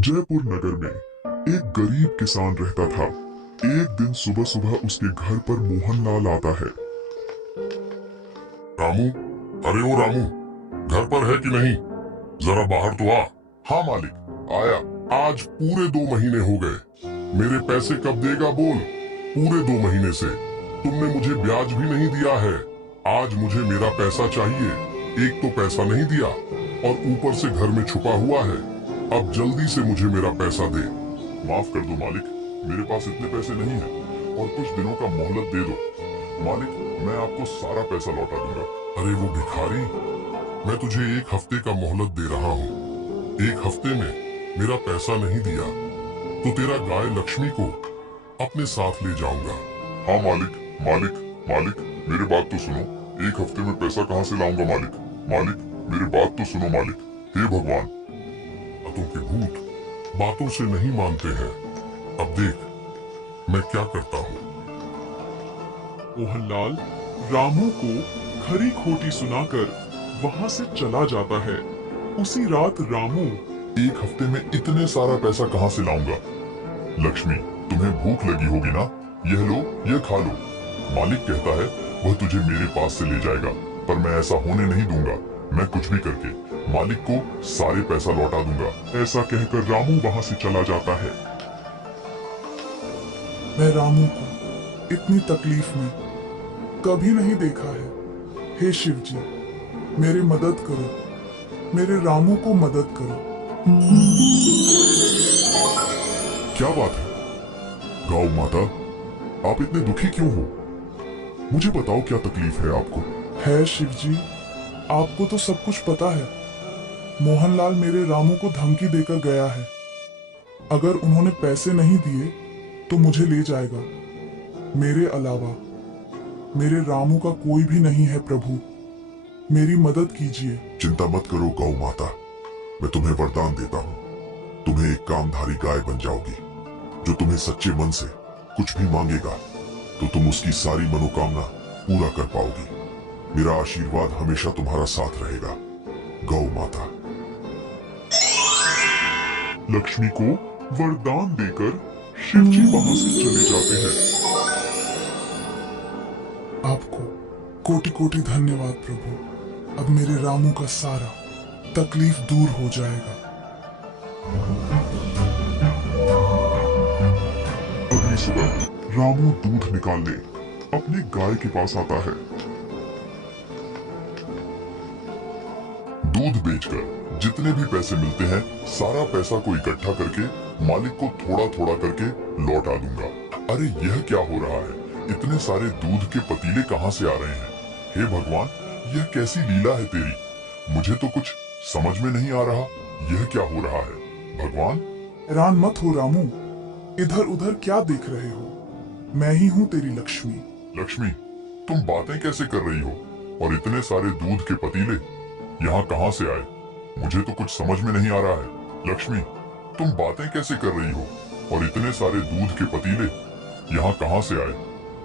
जयपुर नगर में एक गरीब किसान रहता था। एक दिन सुबह सुबह उसके घर पर मोहनलाल आता है। रामू, अरे ओ रामू, घर पर है कि नहीं? जरा बाहर तो आ। हाँ मालिक, आया। आज पूरे 2 महीने हो गए। मेरे पैसे कब देगा बोल? पूरे 2 महीने से तुमने मुझे ब्याज भी नहीं दिया है। आज मुझे मेरा पैसा चाहिए। एक तो पैसा नहीं दिया और ऊपर से घर में छुपा हुआ है। अब जल्दी से मुझे मेरा पैसा दे। माफ कर दो मालिक, मेरे पास इतने पैसे नहीं है और कुछ दिनों का मोहलत दे दो। मालिक, मैं आपको सारा पैसा लौटा दूंगा। अरे वो भिखारी, मैं तुझे 1 हफ्ते का मोहलत दे रहा हूँ। 1 हफ्ते में मेरा पैसा नहीं दिया तो तेरा गाय लक्ष्मी को अपने साथ ले जाऊंगा। हाँ मालिक, मालिक, मालिक, मेरी बात तो सुनो। 1 हफ्ते में पैसा कहाँ से लाऊंगा मालिक? मालिक, मेरी बात तो सुनो मालिक। हे भगवान, बातों के भूत बातों से नहीं मानते हैं। अब देख मैं क्या करता हूँ। मोहनलाल रामू को खरी खोटी सुनाकर वहां से चला जाता है। उसी रात रामू 1 हफ्ते में इतने सारा पैसा कहाँ से लाऊंगा? लक्ष्मी, तुम्हें भूख लगी होगी ना? यह लो, यह खा लो। मालिक कहता है वह तुझे मेरे पास से ले जाएगा, पर मैं ऐसा होने नहीं दूंगा। मैं कुछ भी करके मालिक को सारे पैसा लौटा दूंगा। ऐसा कहकर रामू वहां से चला जाता है। मैं रामू को इतनी तकलीफ में कभी नहीं देखा है। हे शिव जी, मेरी मदद करो, मेरे रामू को मदद करो। क्या बात है गौ माता, आप इतने दुखी क्यों हो? मुझे बताओ क्या तकलीफ है आपको? है शिव जी, आपको तो सब कुछ पता है। मोहनलाल मेरे रामू को धमकी देकर गया है। अगर उन्होंने पैसे नहीं दिए तो मुझे ले जाएगा। मेरे अलावा मेरे रामू का कोई भी नहीं है प्रभु, मेरी मदद कीजिए। चिंता मत करो गौ माता, मैं तुम्हें वरदान देता हूँ। तुम्हें एक कामधारी गाय बन जाओगी जो तुम्हें सच्चे मन से कुछ भी मांगेगा तो तुम उसकी सारी मनोकामना पूरा कर पाओगी। मेरा आशीर्वाद हमेशा तुम्हारा साथ रहेगा गौ माता। लक्ष्मी को वरदान देकर शिवजी वहां से चले जाते हैं। आपको कोटि कोटि धन्यवाद प्रभु। अब मेरे रामू का सारा तकलीफ दूर हो जाएगा। अगली सुबह रामू दूध निकालने अपने गाय के पास आता है। दूध बेचकर जितने भी पैसे मिलते हैं सारा पैसा को इकट्ठा करके मालिक को थोड़ा थोड़ा करके लौटा दूंगा। अरे यह क्या हो रहा है? इतने सारे दूध के पतीले कहाँ से आ रहे हैं? हे भगवान, यह कैसी लीला है तेरी? मुझे तो कुछ समझ में नहीं आ रहा। यह क्या हो रहा है भगवान? हैरान मत हो रामू, इधर उधर क्या देख रहे हो? मैं ही हूँ तेरी लक्ष्मी। लक्ष्मी, तुम बातें कैसे कर रही हो? और इतने सारे दूध के पतीले यहाँ कहाँ से आए? मुझे तो कुछ समझ में नहीं आ रहा है। लक्ष्मी, तुम बातें कैसे कर रही हो? और इतने सारे दूध के पतीले यहाँ कहाँ से आए?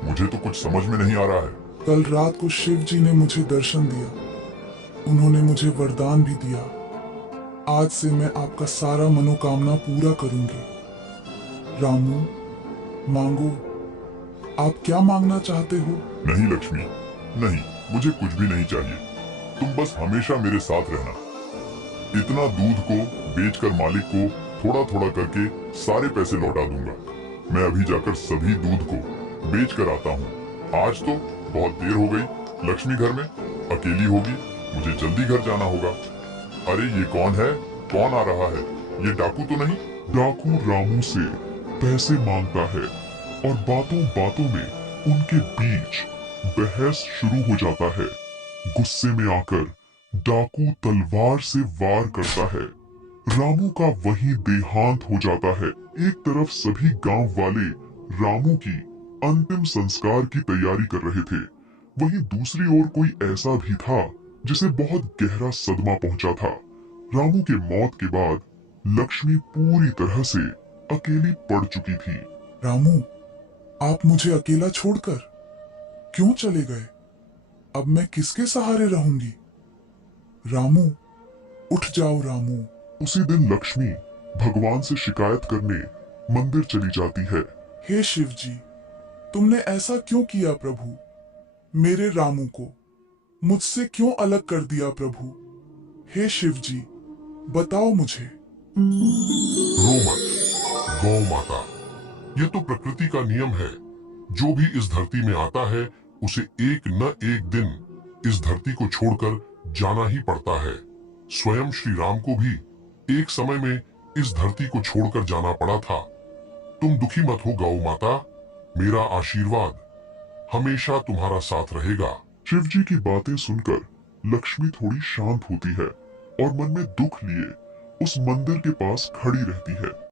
मुझे तो कुछ समझ में नहीं आ रहा है। कल रात को शिव जी ने मुझे दर्शन दिया। उन्होंने मुझे वरदान भी दिया। आज से मैं आपका सारा मनोकामना पूरा करूंगी। रामू, मांगो, आप क्या मांगना चाहते हो? नहीं लक्ष्मी, नहीं, मुझे कुछ भी नहीं चाहिए। तुम बस हमेशा मेरे साथ रहना। इतना दूध को बेचकर मालिक को थोड़ा थोड़ा करके सारे पैसे लौटा दूंगा। मैं अभी जाकर सभी दूध को बेच कर आता हूँ। आज तो बहुत देर हो गई। लक्ष्मी घर में अकेली होगी, मुझे जल्दी घर जाना होगा। अरे ये कौन है? कौन आ रहा है? ये डाकू तो नहीं? डाकू रामू से पैसे मांगता है और बातों बातों में उनके बीच बहस शुरू हो जाता है। गुस्से में आकर डाकू तलवार से वार करता है। रामू का वहीं देहांत हो जाता है। एक तरफ सभी गांव वाले रामू की अंतिम संस्कार की तैयारी कर रहे थे, वहीं दूसरी ओर कोई ऐसा भी था जिसे बहुत गहरा सदमा पहुंचा था। रामू के मौत के बाद लक्ष्मी पूरी तरह से अकेली पड़ चुकी थी। रामू, आप मुझे अकेला छोड़कर क्यों चले गए? अब मैं किसके सहारे रहूंगी? रामू, उठ जाओ रामू। उसी दिन लक्ष्मी भगवान से शिकायत करने मंदिर चली जाती है। हे शिव जी, तुमने ऐसा क्यों किया प्रभु? मेरे रामू को मुझसे क्यों अलग कर दिया प्रभु? हे शिव जी, बताओ मुझे। रो मत गौ माता, ये तो प्रकृति का नियम है। जो भी इस धरती में आता है उसे एक न एक दिन इस धरती को छोड़कर जाना ही पड़ता है। स्वयं श्री राम को भी एक समय में इस धरती को छोड़कर जाना पड़ा था। तुम दुखी मत हो गौ माता, मेरा आशीर्वाद हमेशा तुम्हारा साथ रहेगा। शिव जी की बातें सुनकर लक्ष्मी थोड़ी शांत होती है और मन में दुख लिए उस मंदिर के पास खड़ी रहती है।